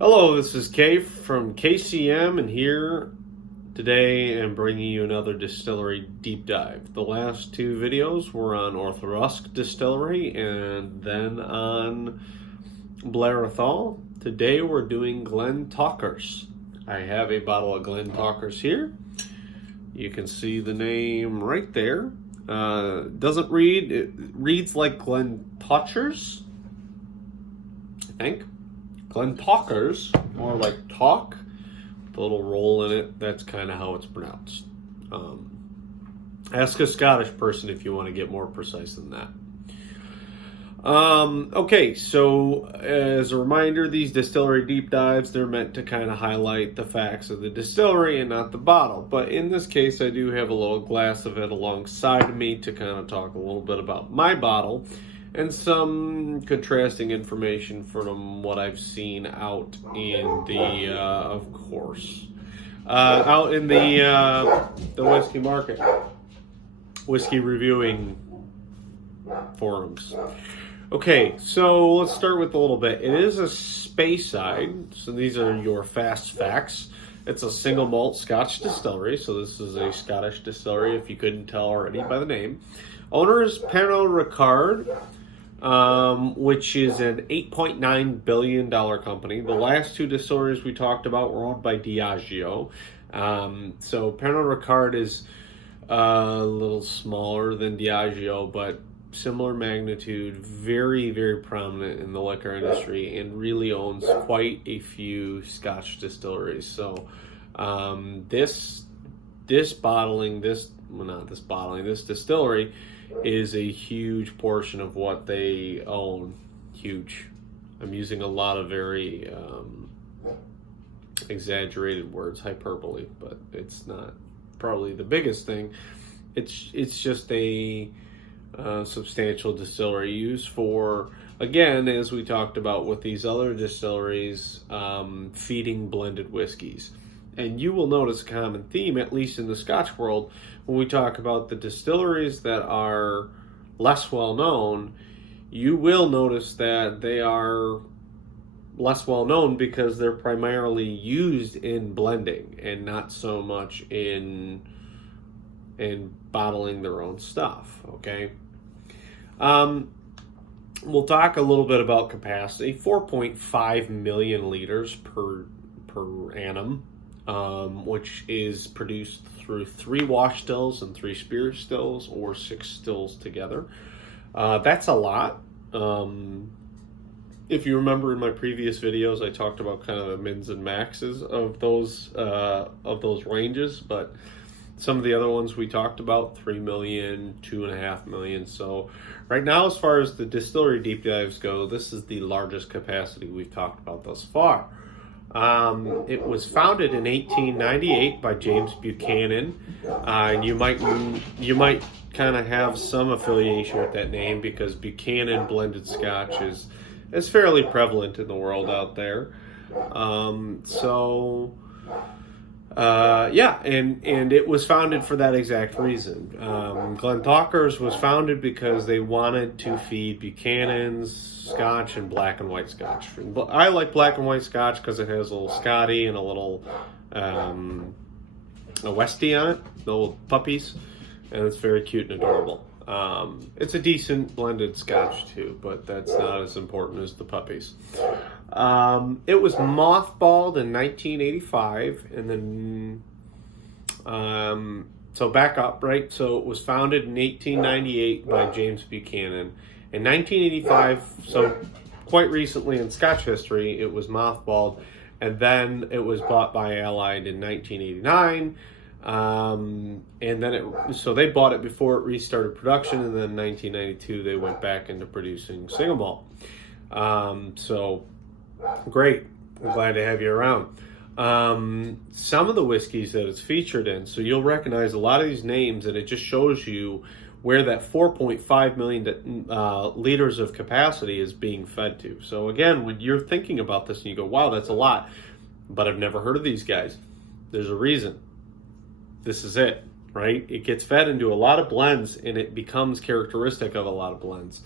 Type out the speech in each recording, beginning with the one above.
Hello, this is Kay from KCM, and here today I'm bringing you another distillery deep dive. The last two videos were on Orthorusk Distillery and then on Blair Athol. Today we're doing Glentauchers. I have a bottle of Glentauchers here. You can see the name right there. Doesn't read, it reads like Glentauchers, I think. Glentauchers, more like talk, with a little roll in it. That's kind of how it's pronounced. Ask a Scottish person if you want to get more precise than that. Okay, so as a reminder, these distillery deep dives, they're meant to kind of highlight the facts of the distillery and not the bottle. But in this case, I do have a little glass of it alongside me to kind of talk a little bit about my bottle and some contrasting information from what I've seen out in the, of course, out in the whiskey market, whiskey reviewing forums. Okay, so let's start with a little bit. It is a Speyside, so these are your fast facts. It's a single malt Scotch distillery, so this is a Scottish distillery if you couldn't tell already by the name. Owner is Pernod Ricard, which is an $8.9 billion company. The last two distilleries we talked about were owned by Diageo. So Pernod Ricard is a little smaller than Diageo, but similar magnitude, very, very prominent in the liquor industry, and really owns quite a few Scotch distilleries. So this distillery is a huge portion of what they own. Huge. I'm using a lot of very exaggerated words, hyperbole, but it's not probably the biggest thing. It's just a substantial distillery used for, again, as we talked about with these other distilleries, feeding blended whiskeys. And you will notice a common theme, at least in the Scotch world, when we talk about the distilleries that are less well known. You will notice that they are less well known because they're primarily used in blending and not so much in bottling their own stuff. Okay. We'll talk a little bit about capacity. 4.5 million liters per annum, which is produced through 3 wash stills and 3 spirit stills, or 6 stills together. That's a lot. If you remember in my previous videos, I talked about kind of the mins and maxes of those ranges, but some of the other ones we talked about, 3 million, 2.5 million. So right now, as far as the distillery deep dives go, this is the largest capacity we've talked about thus far. It was founded in 1898 by James Buchanan. And you might kind of have some affiliation with that name because Buchanan blended Scotch is fairly prevalent in the world out there. And it was founded for that exact reason. Glentauchers was founded because they wanted to feed Buchanan's Scotch and black and white Scotch. I like black and white Scotch because it has a little Scotty and a little a Westie on it, the little puppies, and it's very cute and adorable. It's a decent blended Scotch too, but that's not as important as the puppies. It was mothballed in 1985, and then, so back up, right? So it was founded in 1898 by James Buchanan. In 1985, so quite recently in Scotch history, it was mothballed, and then it was bought by Allied in 1989. And then so they bought it before it restarted production, and then in 1992 they went back into producing single malt. So great, I'm glad to have you around. Some of the whiskeys that it's featured in, so you'll recognize a lot of these names, and it just shows you where that 4.5 million liters of capacity is being fed to. So again, when you're thinking about this and you go, wow, that's a lot, but I've never heard of these guys, there's a reason. This is it, right? It gets fed into a lot of blends, and it becomes characteristic of a lot of blends.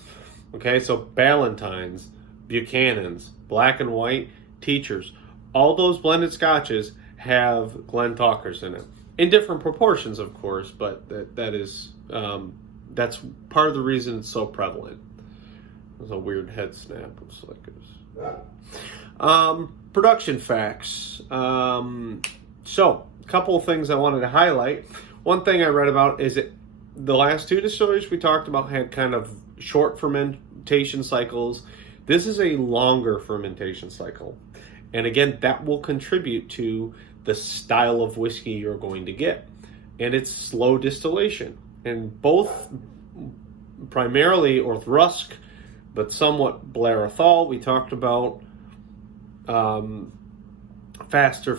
Okay, so Ballantyne's, Buchanan's, Black and White, Teachers. All those blended scotches have Glentauchers in it, in different proportions, of course, but that's part of the reason it's so prevalent. It was a weird head snap. It's like it was. Production facts. So, a couple of things I wanted to highlight. One thing I read about is that the last two distilleries we talked about had kind of short fermentation cycles. This is a longer fermentation cycle. And again, that will contribute to the style of whiskey you're going to get. And it's slow distillation. And both primarily Orthrusk, but somewhat Blair Athol, we talked about faster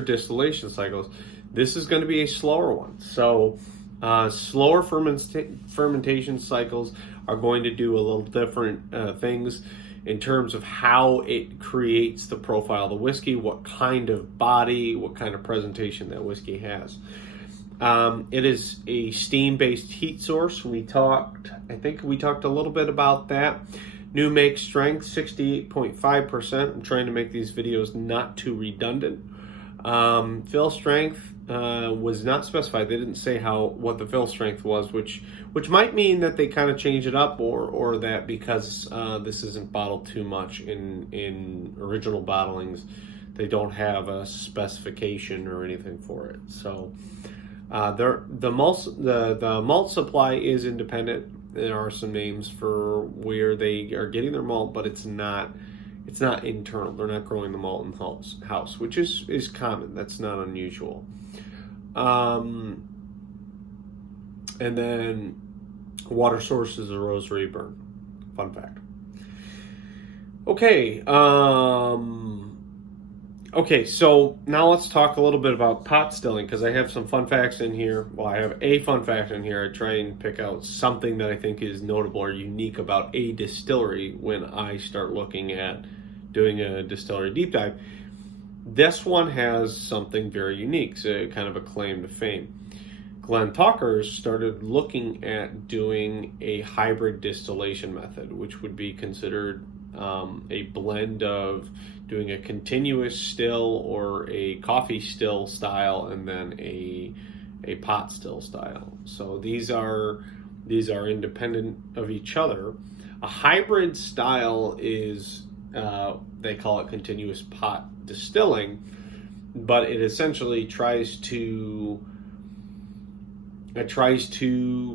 distillation cycles. This is going to be a slower one. So slower fermentation cycles are going to do a little different things in terms of how it creates the profile of the whiskey, what kind of body, what kind of presentation that whiskey has. It is a steam-based heat source. I think we talked a little bit about that. New make strength, 68.5%. I'm trying to make these videos not too redundant. Fill strength was not specified. They didn't say what the fill strength was, which might mean that they kind of change it up, or that because this isn't bottled too much in original bottlings, they don't have a specification or anything for it. So the malt supply is independent. There are some names for where they are getting their malt, but it's not internal. They're not growing the malt in house, which is common. That's not unusual. And then water source is a rosary burn. Fun fact. Okay. Okay, so now let's talk a little bit about pot stilling, because I have some fun facts in here. Well, I have a fun fact in here. I try and pick out something that I think is notable or unique about a distillery when I start looking at doing a distillery deep dive. This one has something very unique, so kind of a claim to fame. Glentauchers started looking at doing a hybrid distillation method, which would be considered a blend of doing a continuous still or a coffee still style, and then a pot still style. So these are independent of each other. A hybrid style is they call it continuous pot distilling, but it essentially tries to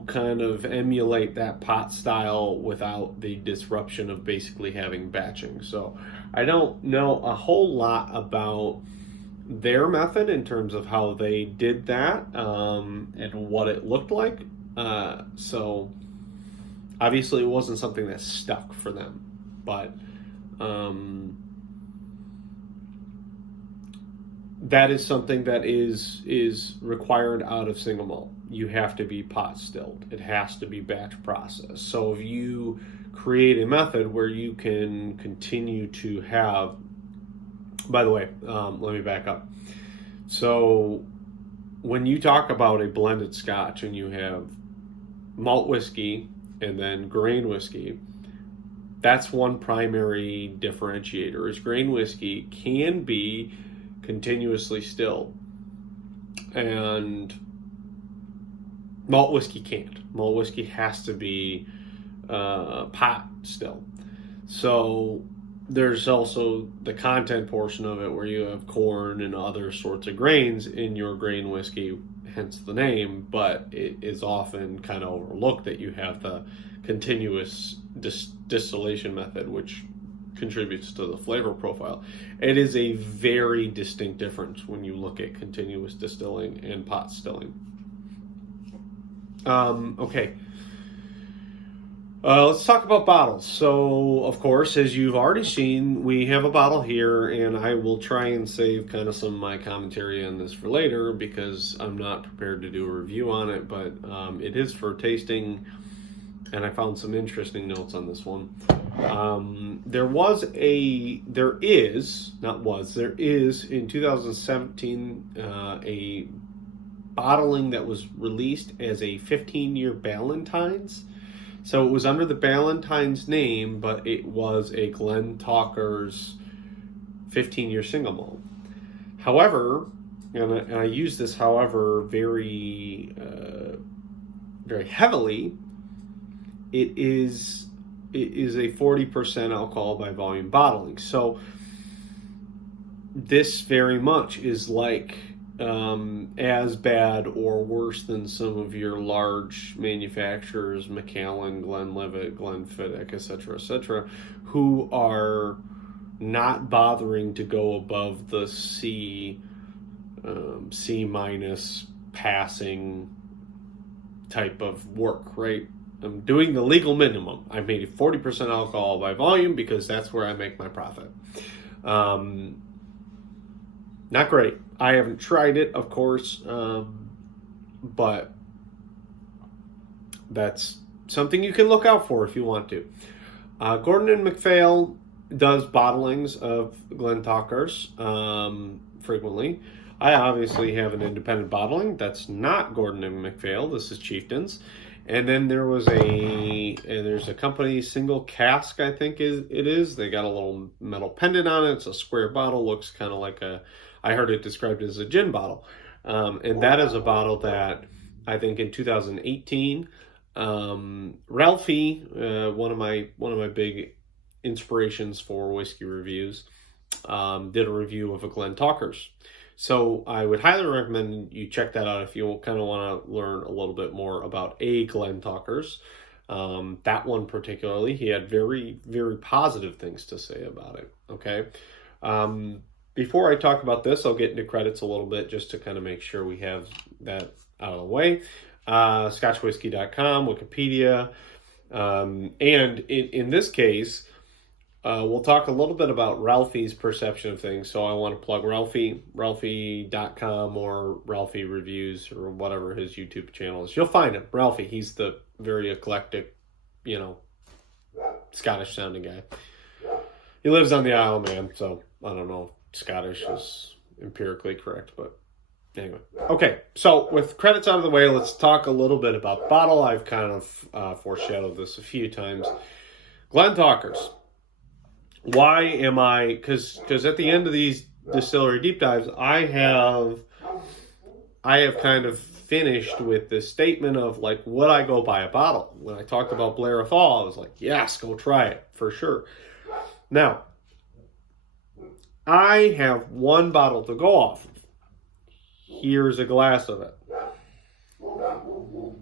kind of emulate that pot style without the disruption of basically having batching. So I don't know a whole lot about their method in terms of how they did that and what it looked like. So obviously it wasn't something that stuck for them, but that is something that is required out of single malt. You have to be pot stilled. It has to be batch processed. So if you create a method where you can continue to have, by the way, let me back up. So when you talk about a blended scotch and you have malt whiskey and then grain whiskey, that's one primary differentiator, is grain whiskey can be continuously stilled, and malt whiskey can't. Malt whiskey has to be pot still. So there's also the content portion of it where you have corn and other sorts of grains in your grain whiskey, hence the name, but it is often kind of overlooked that you have the continuous distillation method, which contributes to the flavor profile. It is a very distinct difference when you look at continuous distilling and pot stilling. Okay. Let's talk about bottles. So, of course, as you've already seen, we have a bottle here, and I will try and save kind of some of my commentary on this for later because I'm not prepared to do a review on it, but it is for tasting, and I found some interesting notes on this one. There is in 2017 a bottling that was released as a 15-year Ballantines. So it was under the Ballantines name, but it was a Glentauchers 15-year single malt. However, and I use this however very very heavily, it is a 40% alcohol by volume bottling. So this very much is like as bad or worse than some of your large manufacturers, Macallan, Glenlivet, Glenfiddich, etc., who are not bothering to go above the C minus passing type of work, right? I'm doing the legal minimum. I made it 40% alcohol by volume because that's where I make my profit. Not great. I haven't tried it, of course, but that's something you can look out for if you want to. Gordon and MacPhail does bottlings of Glentauchers frequently. I obviously have an independent bottling. That's not Gordon and MacPhail. This is Chieftains. And then there's a company, Single Cask, I think it is. They got a little metal pendant on it. It's a square bottle. Looks kind of like I heard it described as a gin bottle. And that is a bottle that I think in 2018, Ralphie, one of my big inspirations for whiskey reviews, did a review of a Glentauchers. So I would highly recommend you check that out if you kind of want to learn a little bit more about a Glentauchers. That one particularly, he had very, very positive things to say about it. Okay. Before I talk about this, I'll get into credits a little bit just to kind of make sure we have that out of the way. Scotchwhiskey.com, Wikipedia. And in this case, we'll talk a little bit about Ralphie's perception of things. So I want to plug Ralphie.com or Ralphie Reviews or whatever his YouTube channel is. You'll find him. Ralphie, he's the very eclectic, Scottish sounding guy. He lives on the Isle of Man, so I don't know if Scottish is empirically correct, but anyway. Okay, so with credits out of the way, let's talk a little bit about the bottle. I've kind of foreshadowed this a few times. Glentauchers. Why am I, because at the end of these distillery deep dives, I have kind of finished with this statement of like, would I go buy a bottle? When I talked about Blair Athol, I was like, yes, go try it for sure. Now, I have one bottle to go off of. Here's a glass of it.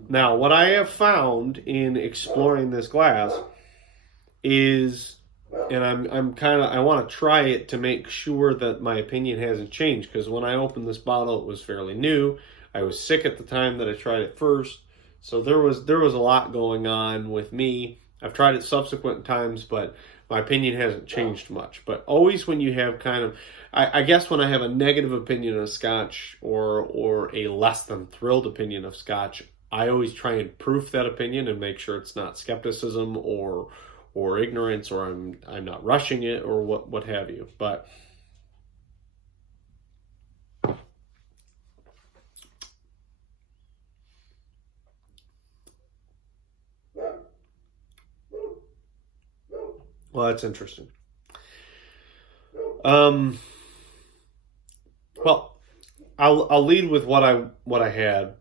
Now, what I have found in exploring this glass is, and I want to try it to make sure that my opinion hasn't changed, because when I opened this bottle, it was fairly new. I was sick at the time that I tried it first, so there was a lot going on with me. I've tried it subsequent times, but my opinion hasn't changed much. But always when you have kind of, I guess when I have a negative opinion of Scotch or a less than thrilled opinion of Scotch, I always try and proof that opinion and make sure it's not skepticism or ignorance, or I'm not rushing it, or what have you. But well, that's interesting. Well, I'll lead with what I had.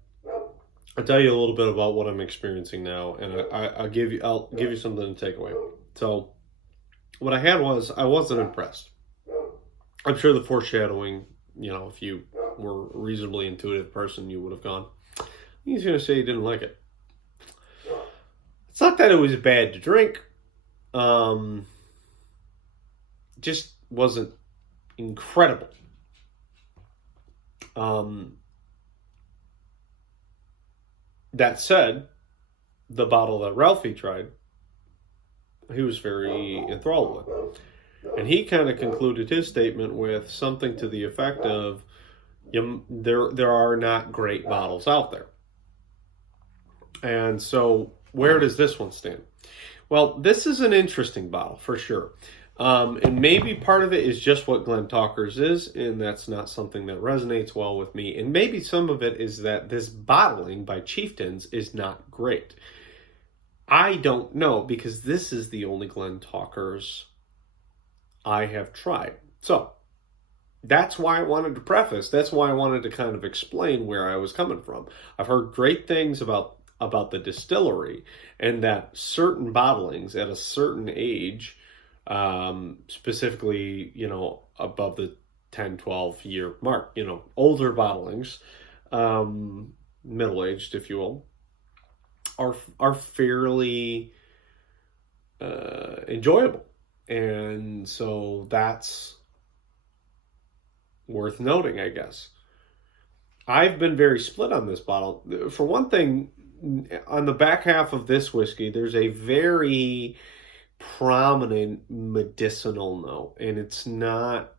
I'll tell you a little bit about what I'm experiencing now, and I'll give you something to take away. So, what I had was, I wasn't impressed. I'm sure the foreshadowing, if you were a reasonably intuitive person, you would have gone, he's going to say he didn't like it. It's not that it was bad to drink. Just wasn't incredible. That said, the bottle that Ralphie tried, he was very enthralled with. And he kind of concluded his statement with something to the effect of, there are not great bottles out there. And so, where does this one stand? Well, this is an interesting bottle, for sure. And maybe part of it is just what Glentauchers is, and that's not something that resonates well with me. And maybe some of it is that this bottling by Chieftains is not great. I don't know, because this is the only Glentauchers I have tried. So, That's why I wanted to preface. That's why I wanted to kind of explain where I was coming from. I've heard great things about the distillery, and that certain bottlings at a certain age, specifically, above the 10, 12-year mark, older bottlings, middle-aged, if you will, are fairly enjoyable. And so that's worth noting, I guess. I've been very split on this bottle. For one thing, on the back half of this whiskey, there's a very prominent medicinal note, and it's not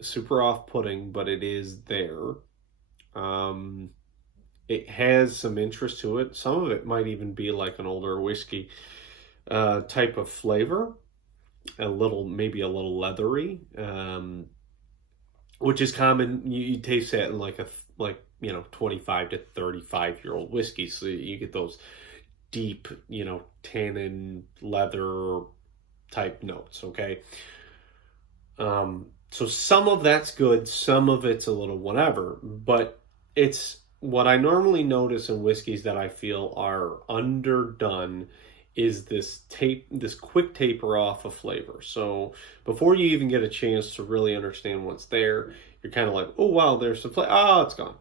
super off-putting, but it is there. It has some interest to it. Some of it might even be like an older whiskey type of flavor, maybe a little leathery, which is common. You taste that in like 25 to 35-year-old whiskey. So you get those deep, tannin, leather type notes, okay? So some of that's good, some of it's a little whatever, but it's what I normally notice in whiskeys that I feel are underdone is this quick taper off of flavor. So before you even get a chance to really understand what's there, you're kind of like, oh wow, there's some flavor. Oh, it's gone.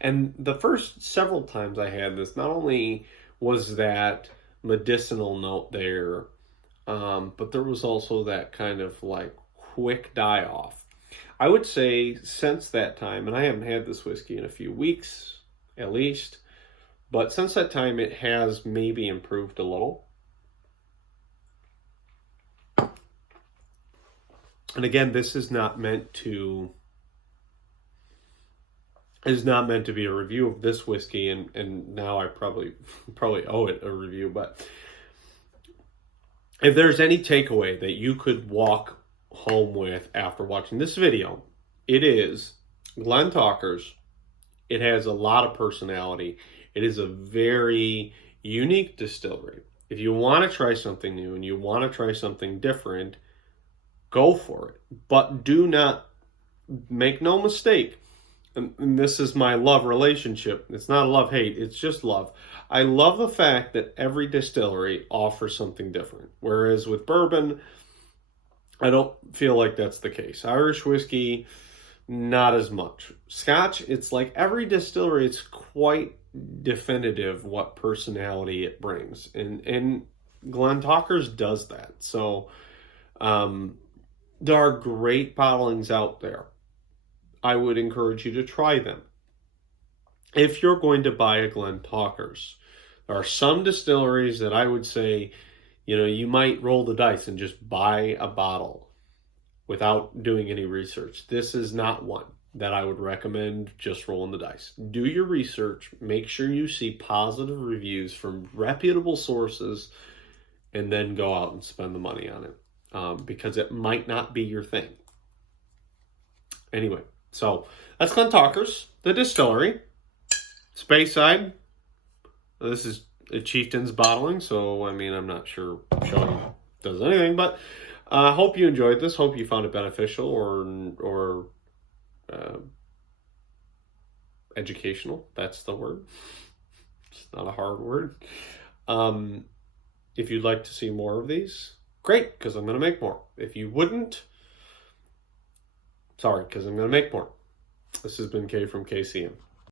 And the first several times I had this, not only was that medicinal note there, but there was also that kind of like quick die off. I would say since that time, and I haven't had this whiskey in a few weeks at least, but since that time it has maybe improved a little. And again, this is not meant to be a review of this whiskey, and now I probably owe it a review, but if there's any takeaway that you could walk home with after watching this video, it is Glentauchers. It has a lot of personality. It is a very unique distillery. If you want to try something new and you want to try something different, go for it. But make no mistake, and this is my love relationship. It's not a love-hate, it's just love. I love the fact that every distillery offers something different. Whereas with bourbon, I don't feel like that's the case. Irish whiskey, not as much. Scotch, it's like every distillery, it's quite definitive what personality it brings. And Glentauchers does that. So there are great bottlings out there. I would encourage you to try them. If you're going to buy a Glentauchers, there are some distilleries that I would say, you might roll the dice and just buy a bottle without doing any research. This is not one that I would recommend just rolling the dice. Do your research. Make sure you see positive reviews from reputable sources, and then go out and spend the money on it, because it might not be your thing. Anyway, so that's Glentauchers, the distillery. Speyside. This is a Chieftain's bottling, so I'm not sure showing does anything, but I hope you enjoyed this. Hope you found it beneficial or educational. That's the word. It's not a hard word. If you'd like to see more of these, great, because I'm going to make more. If you wouldn't, sorry, because I'm going to make more. This has been Kay from KCM.